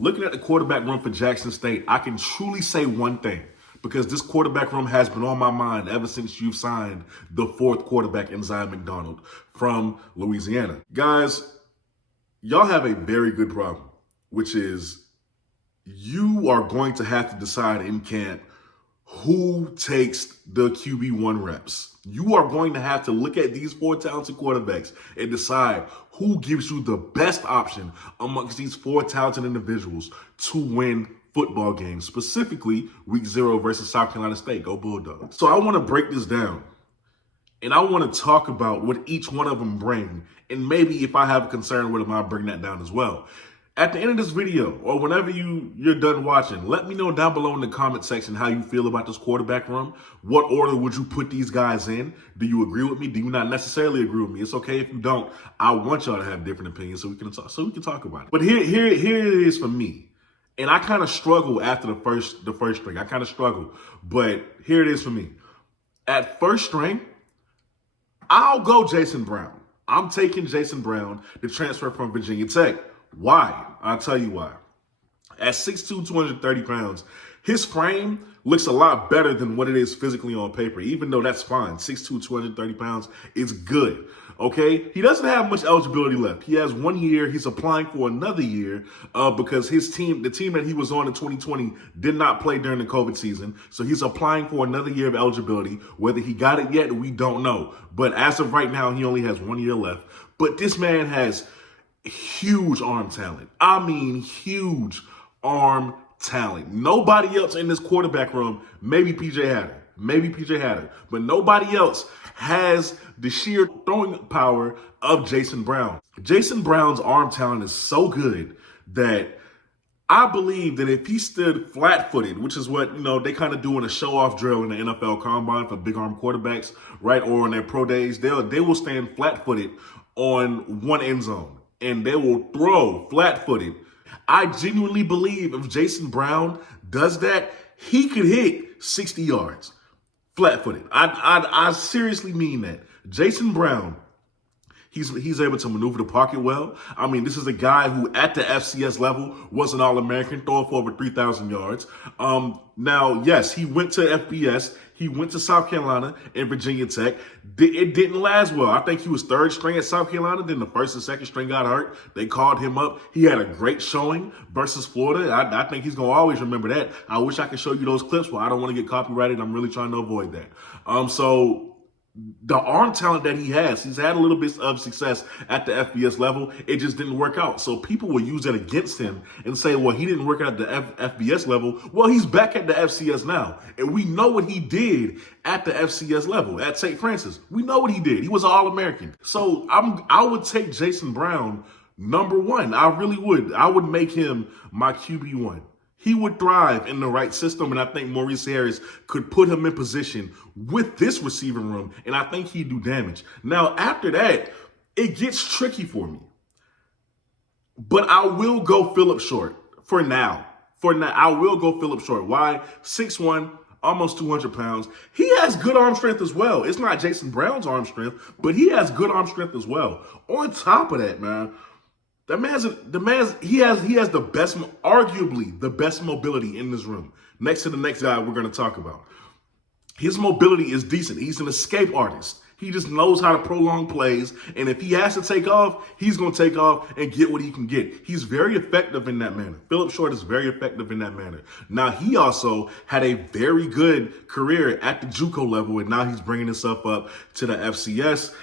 looking at the quarterback room for Jackson State, I can truly say one thing, because this quarterback room has been on my mind ever since you've signed the fourth quarterback in Zion McDonald from Louisiana. Guys, y'all have a very good problem, which is you are going to have to decide in camp who takes the QB1 reps. You are going to have to look at these four talented quarterbacks and decide who gives you the best option amongst these four talented individuals to win football games, specifically week 0 versus South Carolina State. Go Bulldogs. So I want to break this down, and I want to talk about what each one of them bring, and maybe if I have a concern with them, I'll bring that down as well. At the end of this video, or whenever you're done watching, let me know down below in the comment section how you feel about this quarterback room. What order would you put these guys in? Do you agree with me? Do you not necessarily agree with me? It's okay if you don't. I want y'all to have different opinions so we can talk about it. But here it is for me. And I kind of struggle after the first string. I kind of struggle. But here it is for me. At first string, I'll go Jason Brown. I'm taking Jason Brown, the transfer from Virginia Tech. Why? I'll tell you why. At 6'2", 230 pounds, his frame looks a lot better than what it is physically on paper, even though that's fine. 6'2", 230 pounds is good, okay? He doesn't have much eligibility left. He has 1 year. He's applying for another year because the team that he was on in 2020 did not play during the COVID season. So he's applying for another year of eligibility. Whether he got it yet, we don't know. But as of right now, he only has 1 year left. But this man has huge arm talent. I mean, huge arm talent. Nobody else in this quarterback room, maybe PJ Hatter, but nobody else has the sheer throwing power of Jason Brown. Jason Brown's arm talent is so good that I believe that if he stood flat-footed, which is what, they kind of do in a show-off drill in the NFL Combine for big arm quarterbacks, right, or on their pro days, they will stand flat-footed on one end zone, and they will throw flat-footed. I genuinely believe if Jason Brown does that, he could hit 60 yards flat-footed. I seriously mean that. Jason Brown, he's able to maneuver the pocket well. I mean, this is a guy who at the FCS level was an All-American, throwing for over 3,000 yards. Now, yes, he went to FBS. He went to South Carolina and Virginia Tech. It didn't last well. I think he was third string at South Carolina. Then the first and second string got hurt. They called him up. He had a great showing versus Florida. I think he's going to always remember that. I wish I could show you those clips, but I don't want to get copyrighted. I'm really trying to avoid that. So the arm talent that he has, he's had a little bit of success at the FBS level. It just didn't work out. So people will use that against him and say, well, he didn't work out at the FBS level. Well, he's back at the FCS now. And we know what he did at the FCS level at St. Francis. We know what he did. He was an All-American. So I would take Jason Brown number 1. I really would. I would make him my QB1. He would thrive in the right system, and I think Maurice Harris could put him in position with this receiving room, and I think he'd do damage. Now, after that, it gets tricky for me. But I will go Phillip Short for now. I will go Phillip Short. Why? 6'1", almost 200 pounds. He has good arm strength as well. It's not Jason Brown's arm strength, but he has good arm strength as well. On top of that, man, he has the best, arguably the best mobility in this room. Next to the next guy we're going to talk about. His mobility is decent. He's an escape artist. He just knows how to prolong plays, and if he has to take off, he's going to take off and get what he can get. He's very effective in that manner. Phillip Short is very effective in that manner. Now, he also had a very good career at the JUCO level, and now he's bringing himself up to the FCS.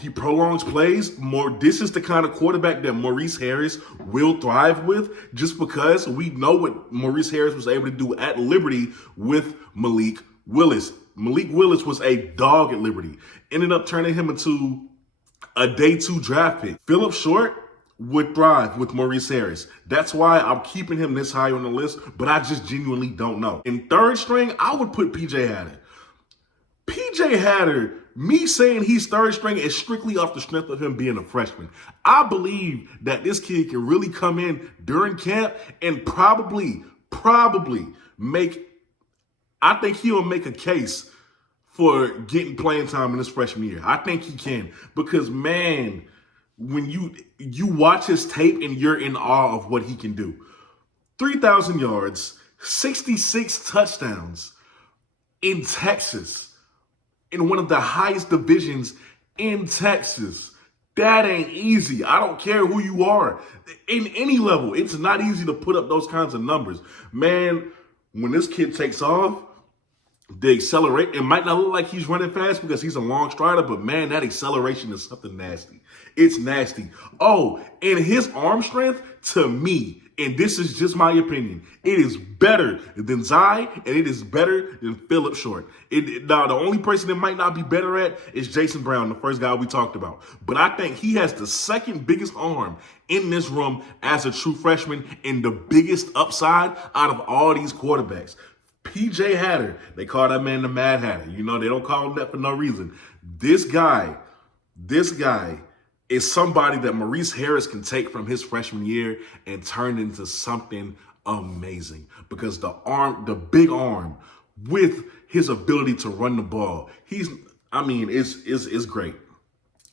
He prolongs plays. This is the kind of quarterback that Maurice Harris will thrive with, just because we know what Maurice Harris was able to do at Liberty with Malik Willis. Malik Willis was a dog at Liberty. Ended up turning him into a day 2 draft pick. Phillip Short would thrive with Maurice Harris. That's why I'm keeping him this high on the list, but I just genuinely don't know. In third string, I would put PJ Hatter. PJ Hatter, me saying he's third string is strictly off the strength of him being a freshman. I believe that this kid can really come in during camp and probably I think he'll make a case for getting playing time in his freshman year. I think he can, because, man, when you watch his tape and you're in awe of what he can do. 3,000 yards, 66 touchdowns in Texas, in one of the highest divisions in Texas. That ain't easy. I don't care who you are. In any level, it's not easy to put up those kinds of numbers. Man, when this kid takes off, the accelerate, it might not look like he's running fast because he's a long strider, but man, that acceleration is something nasty. It's nasty. Oh, and his arm strength, to me, and this is just my opinion, it is better than Zai, and it is better than Phillip Short. Now, the only person that might not be better at is Jason Brown, the first guy we talked about. But I think he has the second biggest arm in this room as a true freshman and the biggest upside out of all these quarterbacks. PJ Hatter, they call that man the Mad Hatter. You know, they don't call him that for no reason. This guy is somebody that Maurice Harris can take from his freshman year and turn into something amazing, because the big arm with his ability to run the ball, it's great.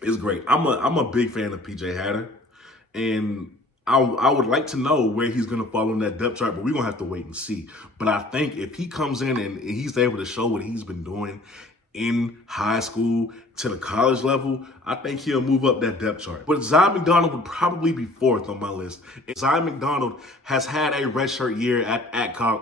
It's great. I'm a big fan of PJ Hatter, and I would like to know where he's going to fall on that depth chart, but we're going to have to wait and see. But I think if he comes in and he's able to show what he's been doing in high school to the college level, I think he'll move up that depth chart. But Zai McDonald would probably be fourth on my list. And Zai McDonald has had a redshirt year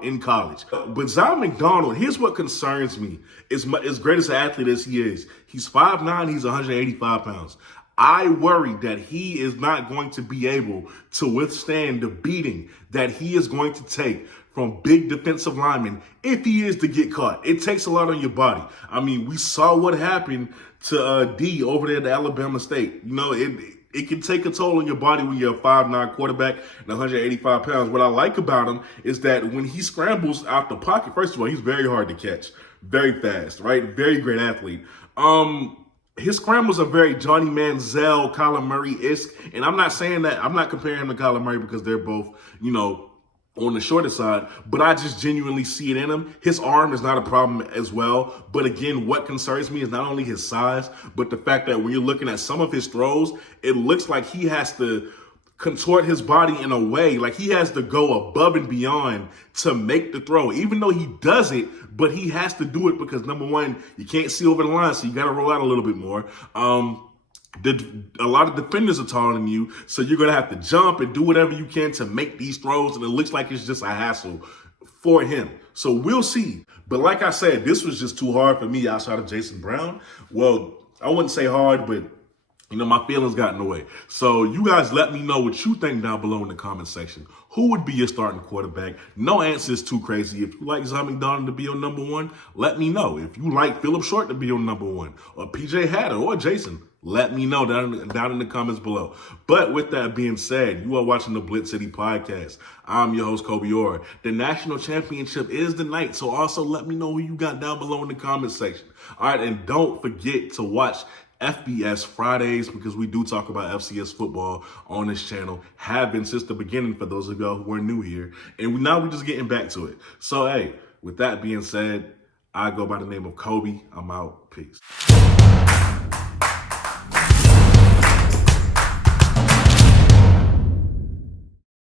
in college. But Zai McDonald, here's what concerns me. As great as an athlete as he is, he's 5'9", he's 185 pounds. I worry that he is not going to be able to withstand the beating that he is going to take from big defensive linemen if he is to get caught. It takes a lot on your body. I mean, we saw what happened to D over there at Alabama State. You know, it can take a toll on your body when you're a 5'9" quarterback and 185 pounds. What I like about him is that when he scrambles out the pocket, first of all, he's very hard to catch, very fast, right? Very great athlete. His scrambles are very Johnny Manziel, Kyler Murray-esque. And I'm not saying that, I'm not comparing him to Kyler Murray because they're both, you know, on the shorter side, but I just genuinely see it in him. His arm is not a problem as well. But again, what concerns me is not only his size, but the fact that when you're looking at some of his throws, it looks like he has to contort his body in a way, like he has to go above and beyond to make the throw, even though he does it, but he has to do it because, number one, you can't see over the line, so you got to roll out a little bit more. A lot of defenders are taller than you, so you're going to have to jump and do whatever you can to make these throws, and it looks like it's just a hassle for him. So we'll see. But like I said, this was just too hard for me outside of Jason Brown. Well, I wouldn't say hard, but you know, my feelings got in the way. So you guys let me know what you think down below in the comment section. Who would be your starting quarterback? No answer is too crazy. If you like Zai McDonald to be your number one, let me know. If you like Phillip Short to be your number one, or PJ Hatter, or Jason, let me know down in the comments below. But with that being said, you are watching the BlitzCity Podcast. I'm your host, Kobe Orr. The national championship is tonight, so also let me know who you got down below in the comment section. All right, and don't forget to watch FBS Fridays, because we do talk about FCS football on this channel. Have been since the beginning for those of y'all who are new here. And now we're just getting back to it. So, hey, with that being said, I go by the name of Kobe. I'm out. Peace.